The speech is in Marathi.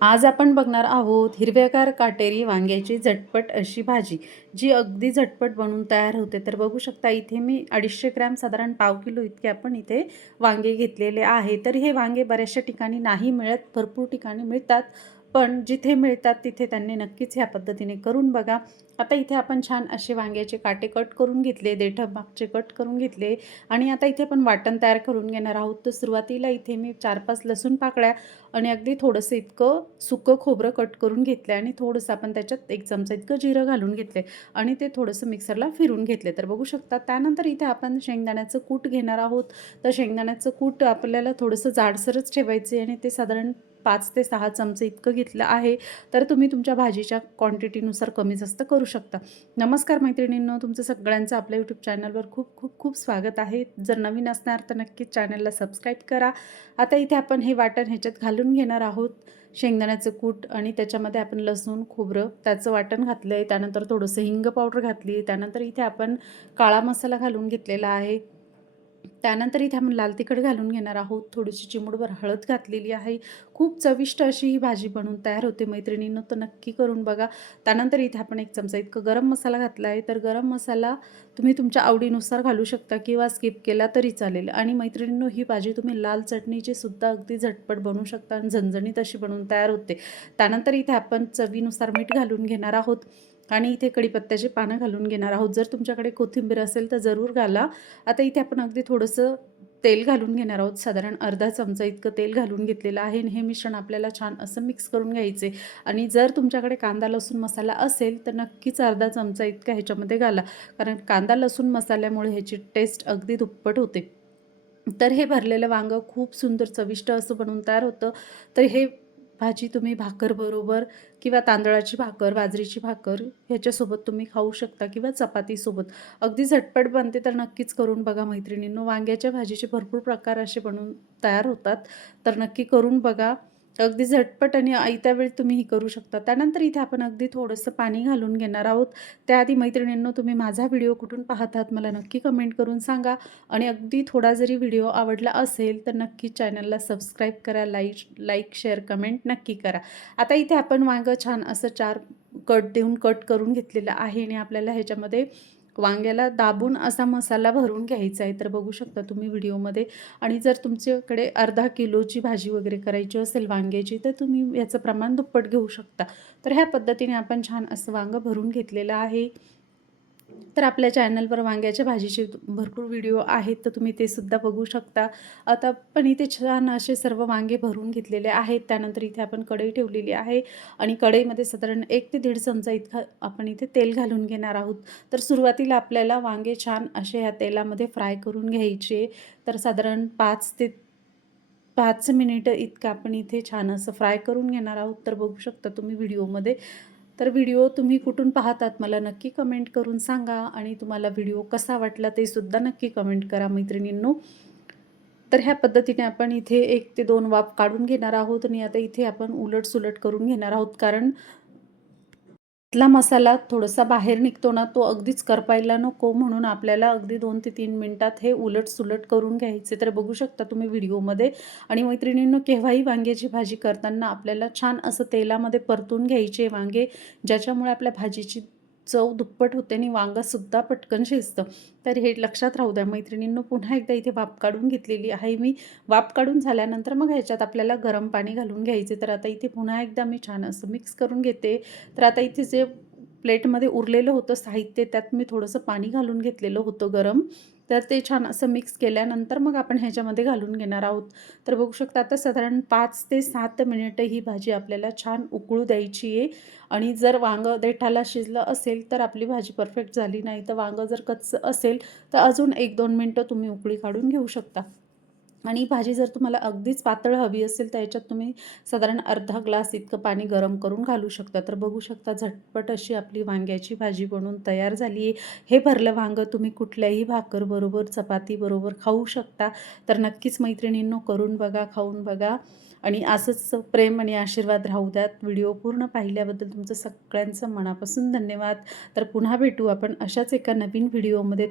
आज आपण बघणार आहोत हिरव्यागार काटेरी वांग्याची झटपट अशी भाजी, जी अगदी झटपट बनवून तयार होते. तर बघू शकता इथे मी 250 ग्रॅम साधारण पाव किलो इतके आपण इथे वांगे घेतलेले आहे. तर हे वांगे बऱ्याचशा ठिकाणी नाही मिळत, भरपूर ठिकाणी मिळतात. पण जिथे मिळतात तिथे त्यांनी नक्कीच ह्या पद्धतीने करून बघा. आता इथे आपण छान असे वांग्याचे काटे कट करून घेतले, देठ मागचे कट करून घेतले आणि आता इथे आपण वाटण तयार करून घेणार आहोत. तर सुरुवातीला इथे मी 4-5 लसूण पाकळ्या आणि अगदी थोडंसं इतकं सुकं खोबरं कट करून घेतलं आणि थोडंसं आपण त्याच्यात 1 चमचा इतकं जिरं घालून घेतले आणि ते थोडंसं मिक्सरला फिरून घेतले. तर बघू शकता त्यानंतर इथे आपण शेंगदाण्याचं कूट घेणार आहोत. तर शेंगदाण्याचं कूट आपल्याला थोडंसं जाडसरच ठेवायचे आणि ते साधारण 5 ते 6 चमचे इतकं घेतलं आहे. तर तुम्ही तुमच्या भाजीच्या क्वांटिटीनुसार कमी जास्त करू शकता. नमस्कार मैत्रिणींनो, तुमचं सगळ्यांचं आपल्या यूट्यूब चॅनलवर खूप खूप खूप स्वागत आहे. जर नवीन असणार तर नक्कीच चॅनलला सबस्क्राईब करा. आता इथे आपण हे वाटण ह्याच्यात घालून घेणार आहोत. शेंगदाण्याचं कूट आणि त्याच्यामध्ये आपण लसूण, खोबरं त्याचं वाटण घातलं आहे. त्यानंतर थोडंसं हिंग पावडर घातली आहे. त्यानंतर इथे आपण काळा मसाला घालून घेतलेला आहे. त्यानंतर इथे आपण लाल तिखट घालून घेणार आहोत. थोडीशी चिमूटभर हळद घातलेली आहे. खूप चविष्ट अशी ही भाजी बनवून तयार होते मैत्रिणींनो, तर नक्की करून बघा. त्यानंतर इथे आपण 1 चमचा इतकं गरम मसाला घातला आहे. तर गरम मसाला तुम्ही तुमच्या आवडीनुसार घालू शकता किंवा स्किप केला तरी चालेल. आणि मैत्रिणींनो, ही भाजी तुम्ही लाल चटणीची सुद्धा अगदी झटपट बनवू शकता आणि झणझणीत अशी बनवून तयार होते. त्यानंतर इथे आपण चवीनुसार मीठ घालून घेणार आहोत आणि इथे कढीपत्त्याची पानं घालून घेणार आहोत. जर तुमच्याकडे कोथिंबीर असेल तर जरूर घाला. आता इथे आपण अगदी थोडंसं तेल घालून घेणार आहोत. साधारण अर्धा चमचा इतकं तेल घालून घेतलेलं आहे आणि हे मिश्रण आपल्याला छान असं मिक्स करून घ्यायचे. आणि जर तुमच्याकडे कांदा लसूण मसाला असेल तर नक्कीच अर्धा चमचा इतका ह्याच्यामध्ये घाला, कारण कांदा लसूण मसाल्यामुळे ह्याची टेस्ट अगदी दुप्पट होते. तर हे भरलेलं वांगं खूप सुंदर चविष्ट असं बनवून तयार होतं. तर हे भाजी तुम्ही भाकरबरोबर किंवा तांदळाची भाकर, बाजरीची भाकर ह्याच्यासोबत तुम्ही खाऊ शकता किंवा चपातीसोबत. अगदी झटपट बनते, तर नक्कीच करून बघा मैत्रिणींनो. वांग्याच्या भाजीचे भरपूर प्रकार असे बनवून तयार होतात, तर नक्की करून बघा. अगदी झटपट आणि आयत्या वेळी तुम्ही ही करू शकता. त्यानंतर इथे आपण अगदी थोडंसं पाणी घालून घेणार आहोत. त्याआधी मैत्रिणींनो, तुम्ही माझा व्हिडिओ कुठून पाहत आहात मला नक्की कमेंट करून सांगा. आणि अगदी थोडा जरी व्हिडिओ आवडला असेल तर नक्की चॅनलला सबस्क्राईब करा, लाईक, शेअर, कमेंट नक्की करा. आता इथे आपण वांगं छान असं 4 कट देऊन कट करून घेतलेलं आहे आणि आपल्याला ह्याच्यामध्ये वांग्याला दाबून असा मसाला भरून घ्यायचा आहे. तर बघू शकता तुम्ही व्हिडिओमध्ये. आणि जर तुमच्याकडे अर्धा किलोची भाजी वगैरे करायची असेल वांग्याची, तर तुम्ही याचं प्रमाण दुप्पट घेऊ शकता. तर ह्या पद्धतीने आपण छान असं वांगं भरून घेतलेलं आहे. तर आपल्या चॅनलवर वांग्याच्या भाजीचे भरपूर व्हिडिओ आहेत, तर तुम्ही ते सुद्धा बघू शकता. आता पण इथे छान असे सर्व वांगे भरून घेतलेले आहेत. त्यानंतर इथे आपण कढई ठेवलेली आहे आणि कढईमध्ये साधारण 1 ते 1.5 चमचा इतका आपण इथे तेल घालून घेणार आहोत. तर सुरुवातीला आपल्याला वांगे छान असे ह्या तेलामध्ये फ्राय करून घ्यायचे. तर साधारण 5 ते 5 मिनिटं इतकं आपण इथे छान असं फ्राय करून घेणार आहोत. तर बघू शकता तुम्ही व्हिडिओमध्ये. तर व्हिडिओ तुम्ही कुठून पाहतात मला नक्की कमेंट करून सांगा आणि तुम्हाला व्हिडिओ कसा वाटला ते सुद्धा नक्की कमेंट करा मैत्रिणींनो. तर ह्या पद्धतीने आपण इथे 1 ते 2 वाफ काढून घेणार आहोत आणि आता इथे आपण उलट-सुलट करून घेणार आहोत, कारण त्यातला मसाला थोडासा बाहेर निघतो ना, तो अगदीच करपायला नको, म्हणून आपल्याला अगदी 2 ते 3 मिनिटात हे उलट-सुलट करून घ्यायचे. तर बघू शकता तुम्ही व्हिडिओमध्ये. आणि मैत्रिणींनो, केव्हाही वांग्याची भाजी करताना आपल्याला छान असं तेलामध्ये परतून घ्यायचे वांगे, ज्याच्यामुळे आपल्या भाजीची चव दुप्पट होते आणि वांगंसुद्धा पटकन शिजतं. तर हे लक्षात राहू द्या मैत्रिणींनो. पुन्हा एकदा इथे वाफ काढून घेतलेली आहे मी. वाफ काढून झाल्यानंतर मग ह्याच्यात आपल्याला गरम पाणी घालून घ्यायचे. तर आता इथे पुन्हा एकदा मी छान असं मिक्स करून घेते. तर आता इथे जे प्लेटमध्ये उरलेलं होतं साहित्य, त्यात मी थोडंसं पाणी घालून घेतलेलं होतं गरम. तर ते छान असं मिक्स केल्यानंतर मग आपण ह्याच्यामध्ये घालून घेणार आहोत. तर बघू शकता आता साधारण 5 ते 7 मिनिटं ही भाजी आपल्याला छान उकळू द्यायची आहे. आणि जर वांगं देठाला शिजलं असेल तर आपली भाजी परफेक्ट झाली, नाही तर वांगं जर कच्चं असेल तर अजून 1-2 मिनिटं तुम्ही उकळी काढून घेऊ शकता. आणि भाजी जर तुम्हाला अगदीच पातळ हवी असेल तर याच्यात तुम्ही साधारण अर्धा ग्लास इतकं पाणी गरम करून घालू शकता. तर बघू शकता झटपट अशी आपली वांग्याची भाजी बनवून तयार झाली आहे. हे भरलं वांगं तुम्ही कुठल्याही भाकरबरोबर, चपातीबरोबर खाऊ शकता. तर नक्कीच मैत्रिणींनो, करून बघा, खाऊन बघा आणि असंच प्रेम आणि आशीर्वाद राहू द्यात. व्हिडिओ पूर्ण पाहिल्याबद्दल तुमचं सगळ्यांचं मनापासून धन्यवाद. तर पुन्हा भेटू आपण अशाच एका नवीन व्हिडिओमध्ये.